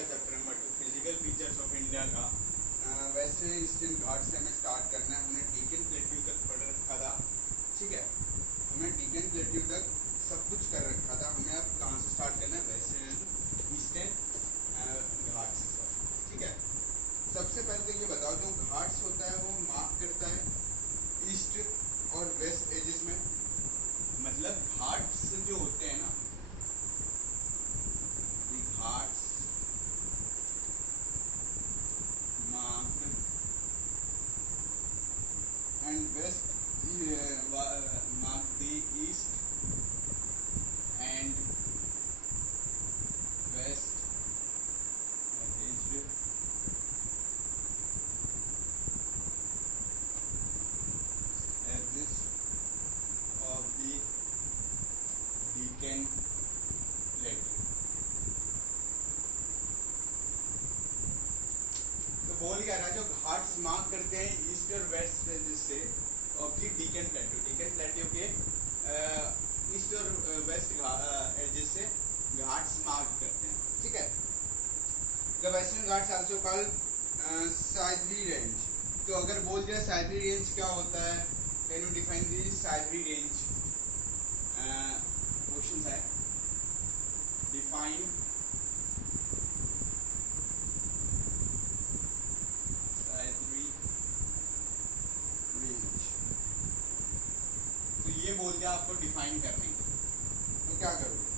का chapter number 2 physical features of India का। Western eastern घाट से हमें स्टार्ट करना है। हमने डेक्कन प्लेट्यू तक पढ़ रखा था, ठीक है। हमने डेक्कन प्लेट्यू तक सब कुछ कर रखा था। हमें अब कहाँ से स्टार्ट करना है? वेस्टर्न ईस्टर्न घाट्स, ठीक है। सबसे पहले तो ये बताओ, जो घाट्स होता है वो मार्क करता है ईस्ट और वेस्ट एजेस में। मतलब घाट्स जो होते हैं ना, Ghats marked and west mark the east and west edged edges of the Deccan Plateau। तो बोल क्या रहा है, जो घाट्स मार्क करते हैं ईस्ट और वेस्ट एजेस से of the Deccan plateau, Deccan plateau के ईस्ट और वेस्ट एजेस से घाट्स मार्क करते हैं, ठीक है। The western Ghats also called Sahyadri range. तो अगर बोल दिया साइदरी रेंज क्या होता है, can you define the Sahyadri range? Question है, डिफाइन साइदरी रेंज। तो ये बोल दिया आपको डिफाइन करने के, तो क्या करोगे?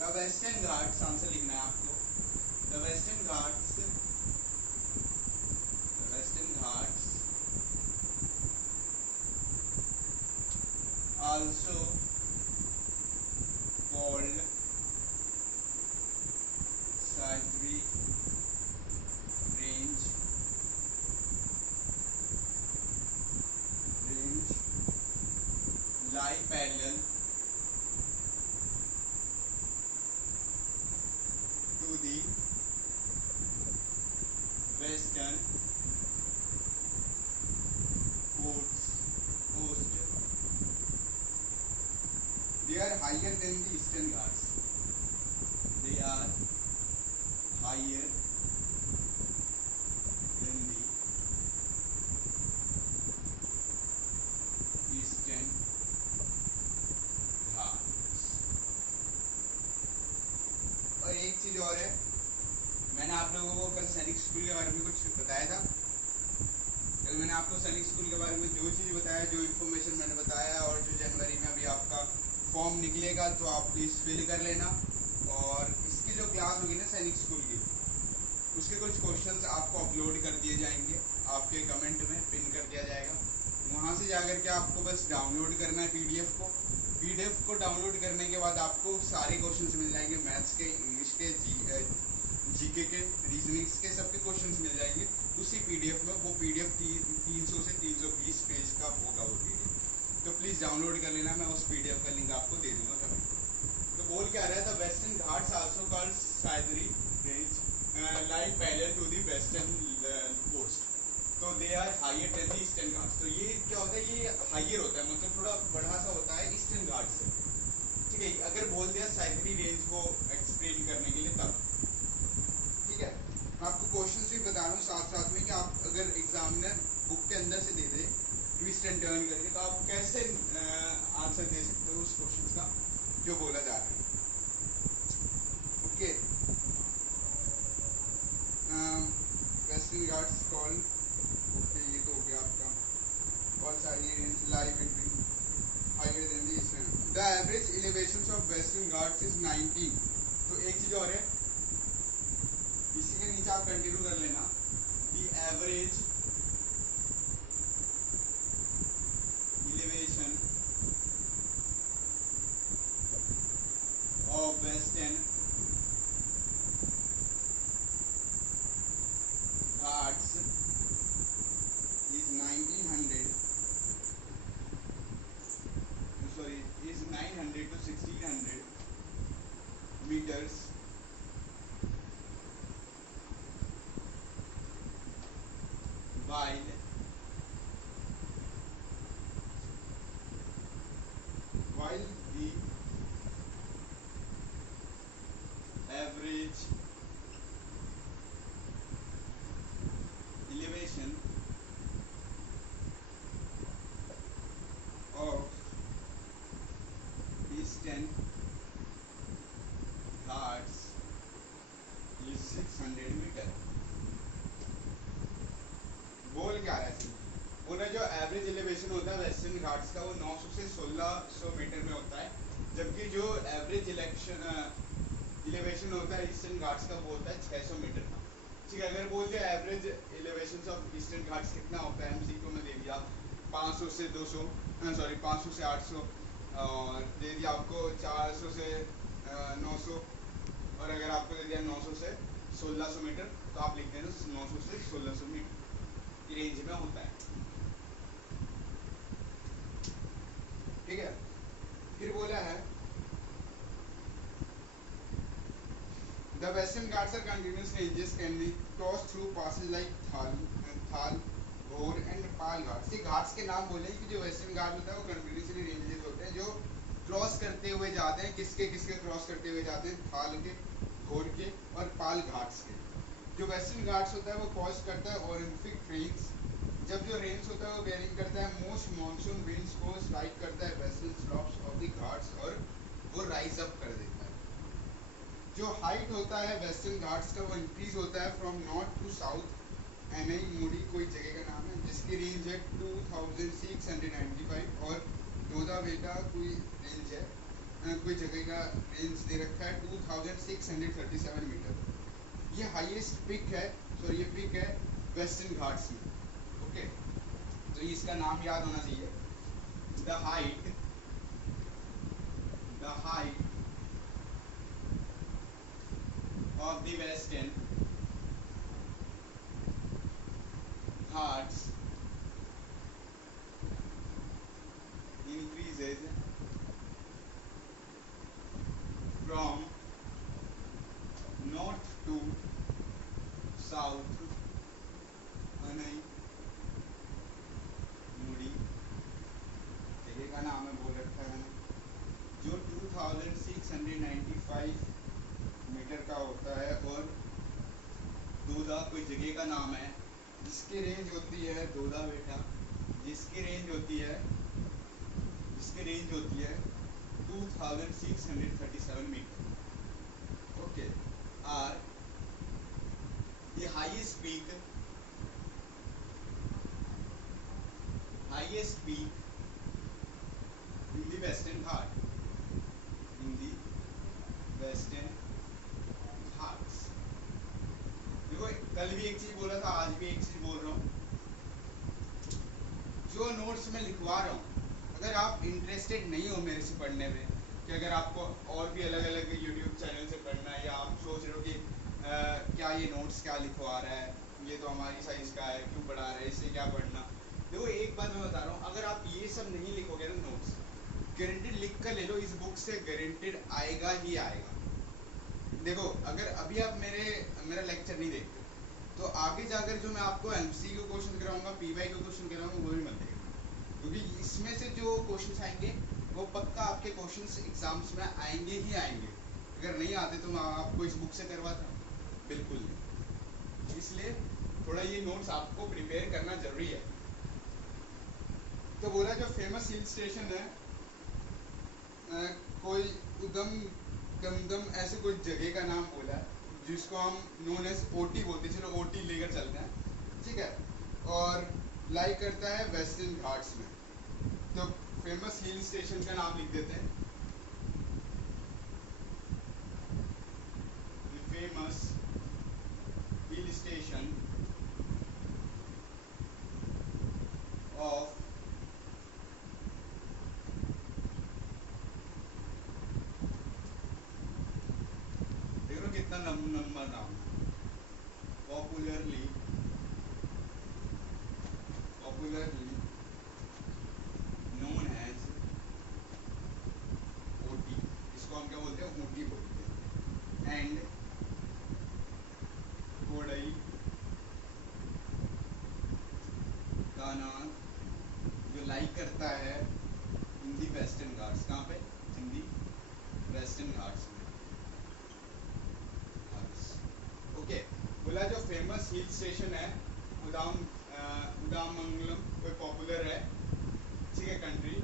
द वेस्टर्न घाट्स, आंसर लिखना है आपको। The western Ghats, the western Ghats also called Saidri range lie parallel to the western coast. They are higher than the eastern Ghats. They are higher than the eastern Ghats। और एक चीज और है, मैंने आप लोगों को कल सैनिक स्कूल के बारे में कुछ बताया था। कल मैंने आपको सैनिक स्कूल के बारे में जो चीज बताया, जो इन्फॉर्मेशन मैंने बताया, और जो जनवरी में अभी आपका फॉर्म निकलेगा तो आप प्लीज फिल कर लेना। और इसकी जो क्लास होगी ना सैनिक स्कूल की, उसके कुछ क्वेश्चंस आपको अपलोड कर दिए जाएंगे, आपके कमेंट में पिन कर दिया जाएगा। वहां से जाकर के आपको बस डाउनलोड करना है पीडीएफ को। पीडीएफ को डाउनलोड करने के बाद आपको सारे क्वेश्चंस मिल जाएंगे, मैथ्स के, इंग्लिश के, जीके के, रीजनिंग्स के, सबके क्वेश्चंस मिल जाएंगे उसी पीडीएफ में। वो पीडीएफ 300 से 320 पेज का होगा वो पीडीएफ, तो प्लीज डाउनलोड कर लेना। मैं उस पीडीएफ का लिंक आपको दे दूंगा कमेंट में। तो बोल क्या रहा है, the western Ghats also called Sahyadri range lie parallel to the western coast. तो they are higher than the eastern Ghats. तो ये क्या होता है, ये हायर होता है, मतलब थोड़ा बढ़ा सा होता है ईस्टर्न घाट से, ठीक है। अगर बोल दिया साइदरी रेंज को एक्सप्लेन करने के लिए तब, ठीक है। मैं आपको क्वेश्चंस भी बता रहा हूँ साथ साथ में, कि आप अगर एग्जामिनर बुक के अंदर से दे दे ट्विस्ट एंड टर्न करके, तो आप कैसे आंसर दे सकते हो उस क्वेश्चंस का जो बोला जा रहा है, okay. Western Ghats call, okay, ये तो हो गया आपका। Call Sahyadri range lie between higher than the eastern. The average elevations of western Ghats is 19। तो एक चीज और है, इसी के नीचे आप कंटिन्यू कर लेना। The average elevation of western Ghats is 1900 sorry is 900 to 1600 meters 600 meter. बोल क्या रहा है, बोला जो एवरेज एलिवेशन होता है वेस्टर्न घाट्स का वो 900 से 1600 मीटर में होता है, जबकि जो एवरेज एलिवेशन होता है ईस्टर्न घाट्स का वो होता है 600 मीटर का। ठीक है, अगर बोल दिया average elevation of eastern Ghats कितना होता है, एमसीक्यू में दे दिया 500 से 200, सॉरी 500 से 800, और दे दिया आपको 400 से 900, और अगर आपको दे दिया 900 से 1600 मीटर, तो आप लिख देना 900 से 1600 मीटर की रेंज में होता है। ठीक है, फिर बोला है the western Ghats are continuous ranges can be crossed through passes like Thal, घोर एंड पाल घाट्स। ये घाट्स के नाम बोले कि जो वेस्टर्न घाट होता है वो कंटिन्यूसली रेंजेस होते हैं जो क्रॉस करते हुए जाते हैं, किसके क्रॉस करते हुए जाते हैं, थाल के, घोर के और पाल घाट्स के। जो वेस्टर्न घाट्स होता है वो कॉज करता है ओरेनिफिक रेन्स, जब जो रेन्स होता है वो वेरिंग करता है मोस्ट मानसून विंड्स को स्ट्राइक करता है western slopes of the Ghats और वो राइज अप कर देता है। जो हाइट होता है वेस्टर्न घाट्स का वो इंक्रीज होता है फ्रॉम नॉर्थ टू साउथ। एनई मुड़ी कोई जगह का नाम है जिसकी रेंज है 2695, और दोदाबेटा कोई रेंज है, कोई जगह का रेंज दे रखा है 2637 मीटर। ये हाईएस्ट पिक है, सॉरी ये पिक है वेस्टर्न घाट्स में। ओके, तो इसका नाम याद होना चाहिए, the height of the Western Ghats increases from north to south। अनई मुड़ी जगह का नाम है, बोल रखा है मैंने, जो 2695 मीटर का होता है, और दोदा कोई जगह का नाम है जिसकी रेंज होती है दोदाबेटा, जिसकी रेंज होती है 2637 मीटर। ओके, और the highest peak in the Western Ghat, Ghats. देखो कल भी एक चीज बोला था, आज भी एक चीज बोल रहा हूँ, जो नोट्स में लिखवा रहा हूँ, अगर आप इंटरेस्टेड नहीं हो मेरे से पढ़ने में, कि अगर आपको और भी अलग अलग यूट्यूब चैनल से पढ़ना है, या आप सोच रहे हो कि क्या ये नोट्स क्या लिखवा रहा है, ये तो हमारी साइज का है, क्यों पढ़ा रहा है, इससे क्या पढ़ना। देखो एक बात मैं बता रहा हूँ, अगर आप ये सब नहीं लिखोगे ना नोट्स, गारंटेड लिख कर ले लो, इस बुक से गारंटेड आएगा ही आएगा। देखो अगर अभी आप मेरा लेक्चर नहीं देखते तो आगे जाकर जो मैं आपको एमसीक्यू क्वेश्चन कराऊंगा, पीवाईक्यू क्वेश्चन कराऊंगा, वो भी मत देखना, क्योंकि इसमें से जो क्वेश्चंस आएंगे वो पक्का आपके क्वेश्चंस एग्जाम्स में आएंगे ही आएंगे। अगर नहीं आते तो मैं आपको इस बुक से करवाता, बिल्कुल नहीं। इसलिए थोड़ा ये नोट्स आपको प्रिपेयर करना जरूरी है। तो बोला जो फेमस हिल स्टेशन है, कोई उदम दमदम ऐसे कोई जगह का नाम बोला है जिसको हम नोन एज ओटी बोलते हैं, चलो ओटी लेकर चलते हैं, ठीक है, और लाई करता है वेस्टर्न घाट्स में। तो फेमस हिल स्टेशन का नाम लिख देते हैं, फेमस हिल स्टेशन ऑफ देखो कितना नंबर नाम, पॉपुलरली नोन एज ओटी, इसको हम क्या बोलते हैं, ओटी बोलते हैं। एंड कोडई कानाल जो लाइक करता है इन दी वेस्टर्न घाट्स, कहाँ पे, इन दी वेस्टर्न घाट्स में। ओके, बोला जो फेमस हिल स्टेशन है उदामंगलम कोई पॉपुलर है, ठीक है, कंट्री,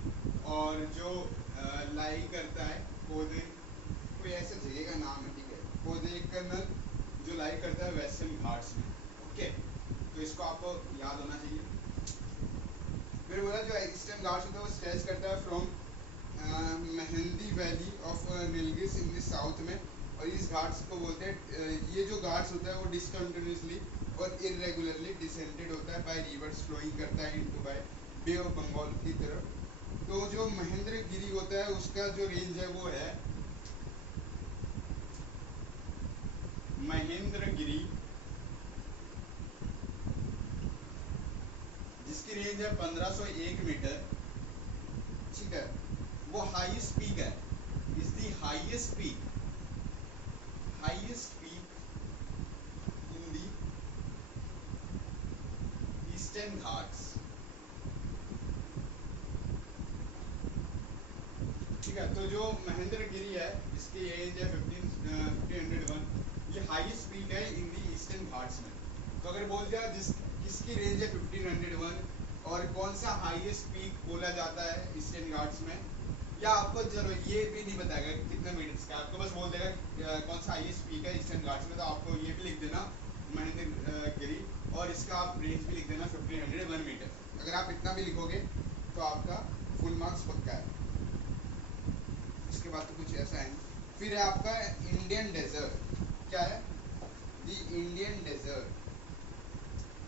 और जो लाई करता है कोदे कोई ऐसा जगह का नाम है, ठीक है, कोदेकनल जो लाई करता है वेस्टर्न घाट्स में। ओके, तो इसको आपको याद होना चाहिए। फिर बोला जो ईस्टर्न घाट्स होता है वो स्ट्रेच करता है from Mahanadi valley of Nilgiris in the south में, और इस घाट्स को बोलते हैं ये जो घाट्स होता है वो डिसकंटिन्यूसली और इरेगुलरली डिसेंडेड होता है बाय रिवर्स फ्लोइंग करता है into by Bay of Bengal की तरफ। तो जो महेंद्रगिरी होता है उसका जो रेंज है वो है महेंद्रगिरी, जिसकी रेंज है 1501 मीटर। ठीक है, वो हाईएस्ट पीक है, is the highest peak in the eastern Ghats. ठीक है, तो जो महेंद्रगिरी है इसकी एज है 1501, ये हाईएस्ट पीक है इन दी ईस्टर्न घाट्स में। तो अगर बोल दिया किसकी रेंज है 1501 और कौन सा हाईएस्ट पीक बोला जाता है ईस्टर्न घाट्स में, या आपको चलो ये भी नहीं बताएगा कितने मीटर्स का, आपको बस बोल देगा कौन सा हाईएस्ट पीक है ईस्टर्न घाट्स में, तो आपको ये भी लिख देना महेंद्रगिरी और इसका आप रेंज भी लिख देना 1501 मीटर। अगर आप इतना भी लिखोगे तो आपका फुल मार्क्स पक्का है। इसके बाद तो कुछ ऐसा है। फिर है आपका इंडियन डेजर्ट। क्या है? The Indian desert.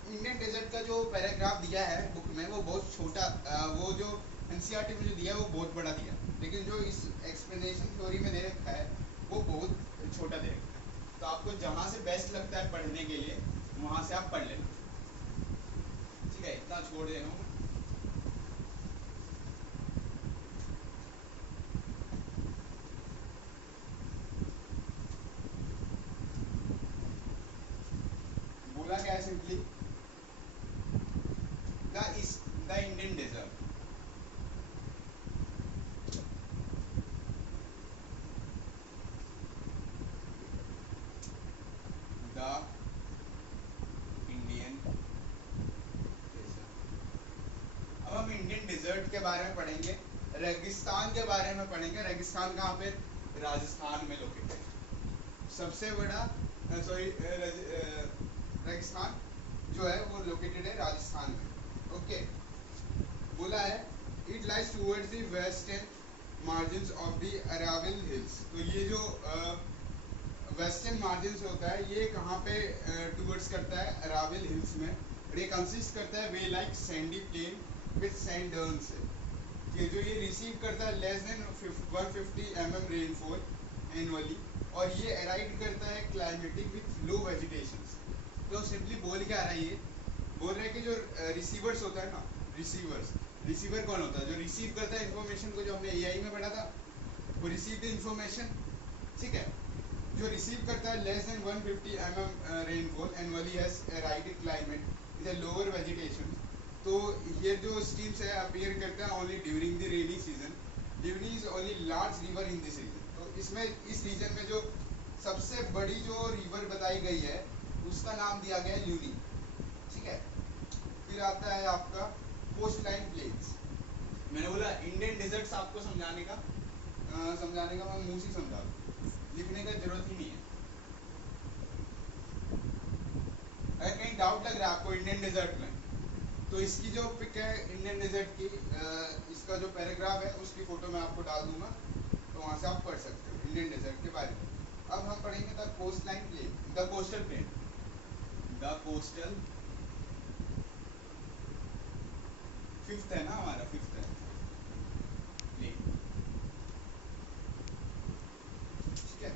Indian desert का जो पैराग्राफ दिया है बुक में वो बहुत छोटा, वो जो एनसीईआरटी में जो दिया है वो बहुत बड़ा दिया, लेकिन जो इस एक्सप्लेनेशन थ्योरी में दे रखा है वो बहुत छोटा दे रखा है। तो आपको जहाँ से बेस्ट लगता है पढ़ने के लिए वहाँ से आप पढ़ लेना। ठीक है, इतना छोड़ देना हूँ। बोला क्या है simply, the Indian desert. The Indian desert. अब हम इंडियन डेजर्ट के बारे में पढ़ेंगे, रेगिस्तान के बारे में पढ़ेंगे। रेगिस्तान कहाँ पे? राजस्थान में लोकेटेड है। सबसे बड़ा रेगिस्तान जो है वो लोकेटेड है राजस्थान में। ओके, बोला है it lies towards the western margins of the arrival hills. तो ये जो वेस्टर्न मार्जिन्स होता है ये कहाँ पे टूवर्ड्स करता है? अरावल हिल्स में। और ये कंसिस्ट करता है वे like sandy plain with sand डर्न से। कि जो ये रिसीव करता है less than 150 mm rainfall annually, और ये अराइव करता है क्लाइमेटिक विथ लो वेजिटेशन। तो सिंपली बोल क्या रहा है, ये बोल रहे हैं कि जो रिसीवर्स होता है ना, रिसीवर कौन होता है? जो रिसीव करता है इन्फॉर्मेशन को, जो हमने एआई में पढ़ा था वो रिसीव द इन्फॉर्मेशन। ठीक है, जो रिसीव करता है less than 150 mm rainfall annually has arrived climate with a lower vegetation. तो ये जो स्ट्रीम्स है अपीयर करता है only during the rainy season. During is only large river in this region. तो इसमें इस रीजन में जो सबसे बड़ी जो रिवर बताई गई है उसका नाम दिया गया है ल्यूनी। ठीक है, फिर आता है आपका कोस्ट लाइन प्लेन्स। मैंने बोला इंडियन डेजर्ट्स आपको समझाने का मैं मुंह से समझा दूं, लिखने का जरूरत ही नहीं है। अगर कहीं डाउट लग रहा है आपको इंडियन डेजर्ट में, तो इसकी जो पिक है इंडियन डेजर्ट की, इसका जो पैराग्राफ है उसकी फोटो मैं आपको डाल दूंगा, तो वहां से आप पढ़ सकते हो इंडियन डेजर्ट के बारे में। अब हम पढ़ेंगे the coast line plain, the coastal plain, the coastal, fifth है ना हमारा, फिफ्थ है प्लेन। ठीक है,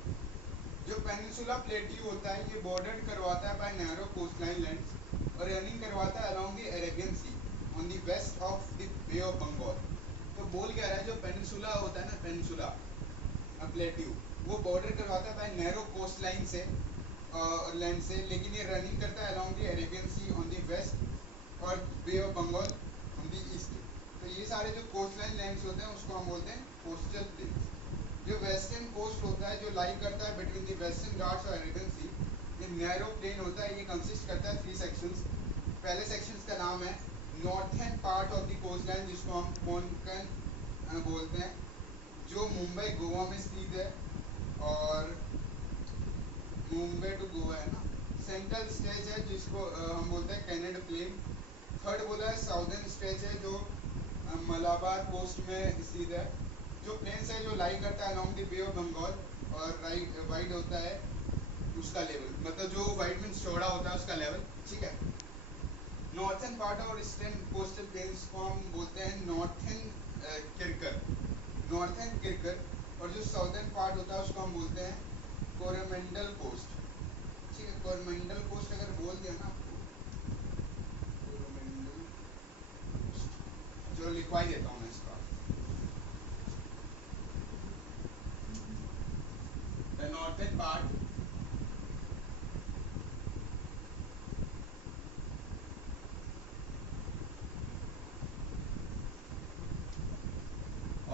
जो पेनिनसुला प्लेट्यू होता है ये बॉर्डर करवाता है बाय नैरो कोस्टलाइन लैंड्स और रनिंग करवाता है along the Arabian sea on the west of the Bay of Bengal. तो बोल क्या रहा है, जो पेनिनसुला होता है ना, पेनिनसुला प्लेट्यू, वो बॉर्डर करवाता है बाय नैरो कोस्टलाइन से लैंड से, लेकिन ये रनिंग करता है along the Arabian sea on the west और bay of Bengal on the east. तो ये सारे जो कोस्टलाइन लैंड्स होते हैं उसको हम बोलते हैं कोस्टल प्लेन्स। जो वेस्टर्न कोस्ट होता है जो लाई करता है बिटवीन द वेस्टर्न घाट्स और अरेबियन सी, ये नैरो प्लेन होता है। ये कंसिस्ट करता है 3 सेक्शंस। पहले सेक्शंस का नाम है northern part of the coast line, जिसको हम कोंकण बोलते हैं, जो मुंबई गोवा में स्थित है। और मुंबई टू गोवा है ना, सेंट्रल स्ट्रेच है जिसको हम बोलते हैं कैनेड प्लेन। थर्ड बोला है साउदर्न स्ट्रेच है जो मलाबार कोस्ट में स्थित है। जो प्लेन्स है जो लाई करता है along the Bay of Bengal और राइट वाइड होता है उसका लेवल, मतलब जो वाइड मीन्स चौड़ा होता है उसका लेवल, ठीक है। नॉर्थन पार्ट और ईस्टर्न कोस्टल प्लेन्स को हम बोलते हैं नॉर्थन किरकर, नॉर्थन किरकर, और जो साउदर्न पार्ट होता है उसको हम बोलते हैं कोरोमेंडल कोस्ट, ठीक है। कोरोमेंडल कोस्ट अगर बोल दिया ना आपको, कोरोमेंडल कोस्ट, जो लिखवाई देता हूँ मैं इसका, the northern part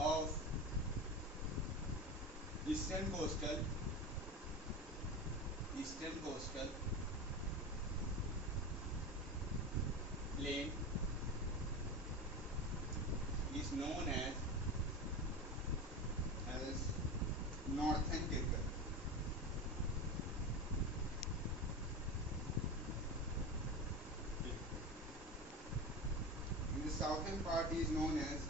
of eastern coastal plain is known as northern Kirkuk. And the southern part is known as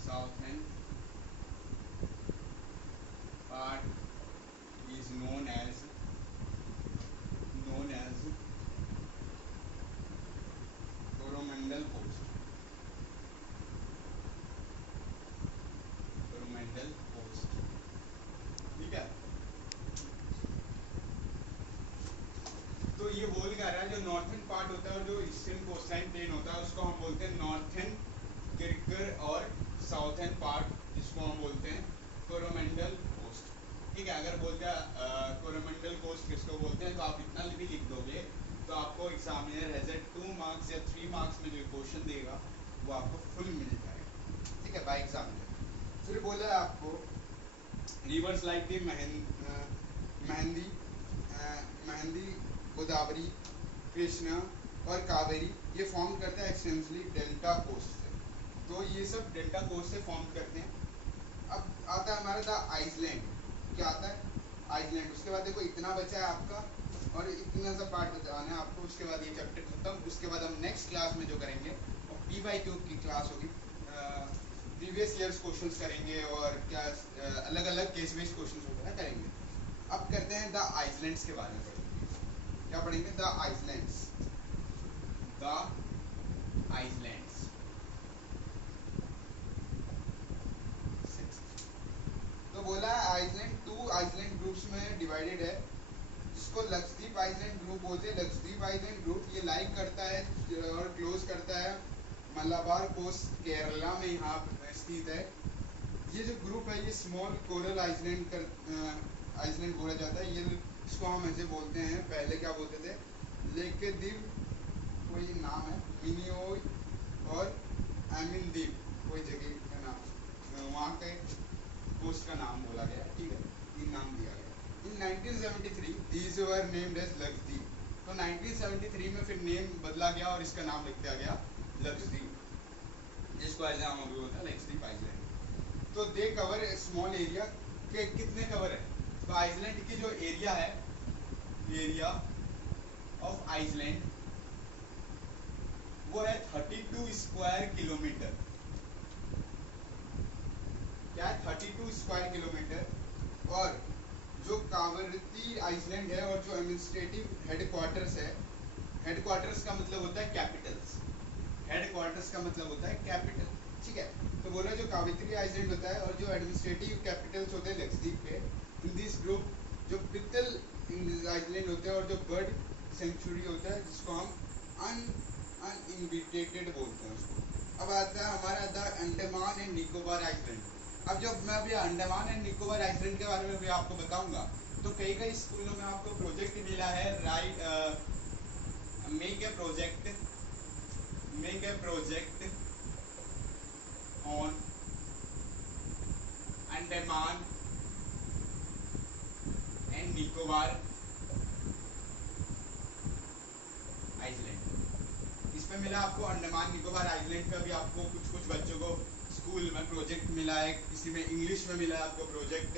southern part is known as Coromandel coast, Coromandel coast, ठीक है। तो ये बोल क्या रहा है, जो नॉर्थन पार्ट होता है और जो ईस्टर्न कोस्टलाइन प्लेन होता है उसको हम बोलते हैं नॉर्थन किरकर, और साउथर्न पार्ट जिसको हम बोलते हैं कोरोमंडल कोस्ट, ठीक है। अगर बोलते हैं कोरोमंडल कोस्ट किसको बोलते हैं तो आप इतना भी लिख दोगे तो आपको एग्जामिनर हैज 2 मार्क्स या 3 मार्क्स में जो क्वेश्चन देगा वो आपको फुल मिल जाएगा, ठीक है, बाय एग्जामिनर। फिर बोला है आपको reverse like the mehndi, Godavari, Krishna और कावेरी, ये फॉर्म करता है एक्सटेंसिवली डेल्टा कोस्ट से, तो ये सब डेल्टा कोस्ट से फॉर्म करते हैं। अब आता है हमारा द आइसलैंड, क्या आता है आइसलैंड। उसके बाद देखो इतना बचा है आपका और इतना सा पार्ट बताना है आपको, उसके बाद ये चैप्टर खत्म। उसके बाद हम नेक्स्ट क्लास में जो करेंगे और PYQ की क्लास होगी, प्रीवियस ईयर्स क्वेश्चंस करेंगे और क्या अलग अलग केस बेस्ड क्वेश्चंस वगैरह करेंगे। अब करते हैं द आइसलैंड्स के बारे में पढ़ेंगे। क्या पढ़ेंगे? The islands, the islands. तो बोला है आइसलैंड 2 आइसलैंड ग्रुप्स में डिवाइडेड है, जिसको लक्षद्वीप आइसलैंड ग्रुप बोलते हैं। लक्षद्वीप आइसलैंड ग्रुप ये लाइक करता है और क्लोज करता है मलाबार कोस्ट केरला में, यहाँ स्थित है। ये जो ग्रुप है ये स्मॉल कोरल आइसलैंड बोला जाता है। ये इसको हम ऐसे बोलते हैं, पहले क्या बोलते थे, लेकेद्वीप, कोई नाम है, मिनियोय और एमिनद्वीप, कोई जगह का नाम, वहाँ के कोस्ट का नाम बोला गया, ठीक है, तीन नाम दिया गया। इन 1973 these were named as Lakshadweep. तो 1973 में फिर नेम बदला गया और इसका नाम लिख दिया गया लक्षद्वीप, जिसको आज हम अभी बोलते हैं लक्षद्वीप आइसलैंड। तो दे कवर स्मॉल एरिया के, कितने कवर है? तो आइसलैंड की जो एरिया है, एरिया ऑफ आइसलैंड वो है 32 स्क्वायर किलोमीटर। क्या है? 32 स्क्वायर किलोमीटर। और जो कावरती आइसलैंड है और जो एडमिनिस्ट्रेटिव हेडक्वार्टर्स है, हेडक्वार्टर्स का मतलब होता है कैपिटल्स, हेडक्वार्टर्स का मतलब होता है कैपिटल, ठीक है। तो बोला जो कावित्री आइसलैंड होता है और जो एडमिनिस्ट्रेटिव कैपिटल्स होते हैं लक्षद्वीप के, इन दिस ग्रुप जो पित्तल आइसलैंड होते हैं और जो बर्ड सेंचुरी होता है जिसको हम अनइनविटेटेड बोलते हैं उसको। अब आता है हमारा the Andaman and Nicobar island. अब जब मैं अभी अंडमान एंड निकोबार आइसलैंड के बारे में भी आपको बताऊंगा तो कई स्कूलों में आपको प्रोजेक्ट मिला है, right, make a project on Andaman and Nicobar island. इसमें मिला आपको अंडमान निकोबार आइसलैंड का भी, आपको कुछ बच्चों को स्कूल में प्रोजेक्ट मिला है, किसी में इंग्लिश में मिला है आपको प्रोजेक्ट,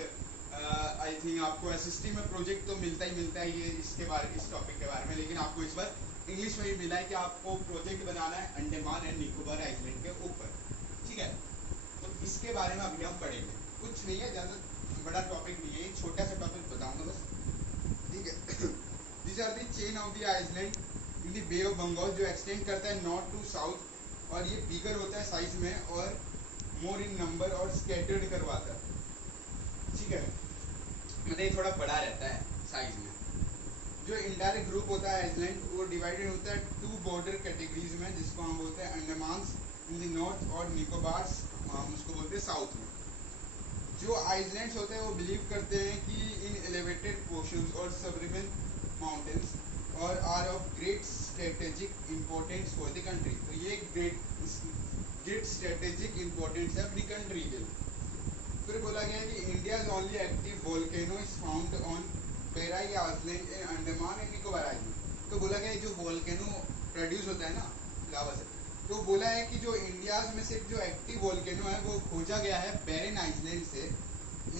आई थिंक आपको एसएसटी में प्रोजेक्ट तो मिलता है ये इसके बारे इस टॉपिक के बारे में, लेकिन आपको इस बार इंग्लिश में ही मिला है कि आपको प्रोजेक्ट बनाना है अंडमान एंड निकोबार आइलैंड के ऊपर। ठीक है, तो इसके बारे में अभी हम पढ़ेंगे। कुछ नहीं है, ज़्यादा बड़ा टॉपिक नहीं है, छोटा सा टॉपिक बताऊंगा बस। ठीक है, this are the chain of the island in the Bay of Bengal, जो एक्सटेंड करता है नॉर्थ टू साउथ, और ये बिगर होता है साइज में और मोर इन नंबर और स्कैटर्ड करवाता है। ठीक है, मतलब ये थोड़ा बड़ा रहता है साइज में। जो इंडायरेक्ट ग्रुप होता है आइलैंड, वो डिवाइडेड होता है 2 बॉर्डर कैटेगरीज में, जिसको हम बोलते हैं अंडमान्स इन द नॉर्थ और निकोबार्स हम उसको बोलते हैं साउथ में। जो आइलैंड्स होते हैं वो बिलीव करते हैं कि इन एलिवेटेड पोर्शंस और सबरिवन माउंटेन्स और are of great strategic importance for the country. तो ये ग्रेट स्ट्रेटेजिक इम्पोर्टेंस है अपनी कंट्री के लिए। फिर बोला गया कि India only active volcano is found on Barren Island in Andaman and Nicobar island. तो बोला गया जो वोल्केनो प्रोड्यूस होता है ना लावा से, तो बोला है कि जो इंडिया में से जो एक्टिव वोल्केनो है वो खोजा गया है बैरन आइलैंड से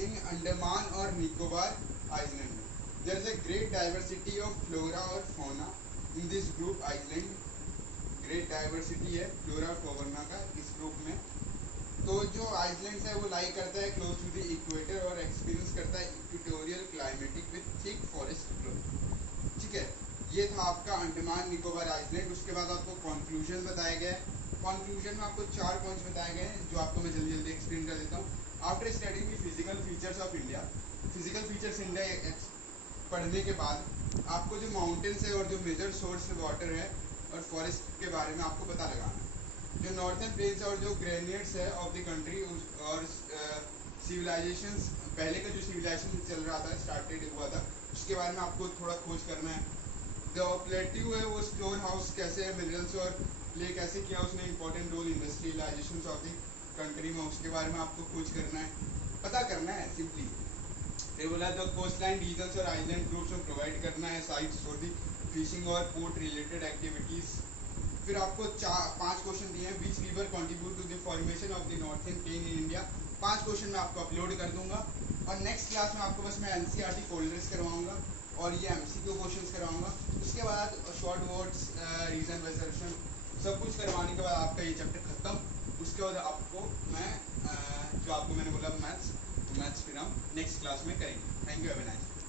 इन अंडमान और निकोबार आइलैंड में। There is a great diversity of flora और fauna in this group island. Great diversity है फ्लोरा और फौना का इस ग्रुप में। तो जो आइलैंड्स है वो लाई करता है क्लोज टू द इक्वेटर और एक्सपीरियंस करता है equatorial climatic with thick forest growth. ठीक है, ये था आपका अंडमान निकोबार आइलैंड। उसके बाद आपको कॉन्क्लूजन बताया गया है। कॉन्क्लूजन में आपको 4 पॉइंट्स बताए गए हैं, जो आपको मैं जल्दी जल्दी एक्सप्लेन कर देता हूँ। After studying the physical features of India, physical features India पढ़ने के बाद आपको जो माउंटेन्स है और जो मेजर सोर्स वाटर है और फॉरेस्ट के बारे में आपको पता लगाना है। जो नॉर्थन प्लेन्स और जो ग्रेनियर्स है ऑफ द कंट्री और सिविलाइजेशंस, पहले का जो सिविलाइजेशन चल रहा था, स्टार्टेड हुआ था, उसके बारे में आपको थोड़ा खोज करना है। जो प्लेट्यू है वो स्टोर हाउस कैसे है, मिनरल्स और प्ले कैसे किया उसने important role industrialization of the country में, उसके बारे में आपको खोज करना है, पता करना है सिंपली। फिर बोला तो कोस्ट लाइन रीजन्स और आइलैंड ग्रुप्स में प्रोवाइड करना है साइट्स फॉर द फिशिंग और पोर्ट रिलेटेड एक्टिविटीज़। फिर आपको 5 क्वेश्चन दिए हैं। Which river contribute to the formation of the northern plain in India. 5 question मैं आपको अपलोड कर दूंगा, और नेक्स्ट क्लास में आपको बस मैं एनसीईआरटी फोल्डर्स करवाऊंगा और ये एमसीक्यू क्वेश्चंस करवाऊंगा। उसके बाद शॉर्ट वर्ड्स, रीजन वेरिएशन सब कुछ करवाने के बाद आपका ये चैप्टर खत्म। उसके बाद आपको मैं जो आपको मैंने बोला मैथ्स फिर हम नेक्स्ट क्लास में करेंगे। Thank you, have a nice day.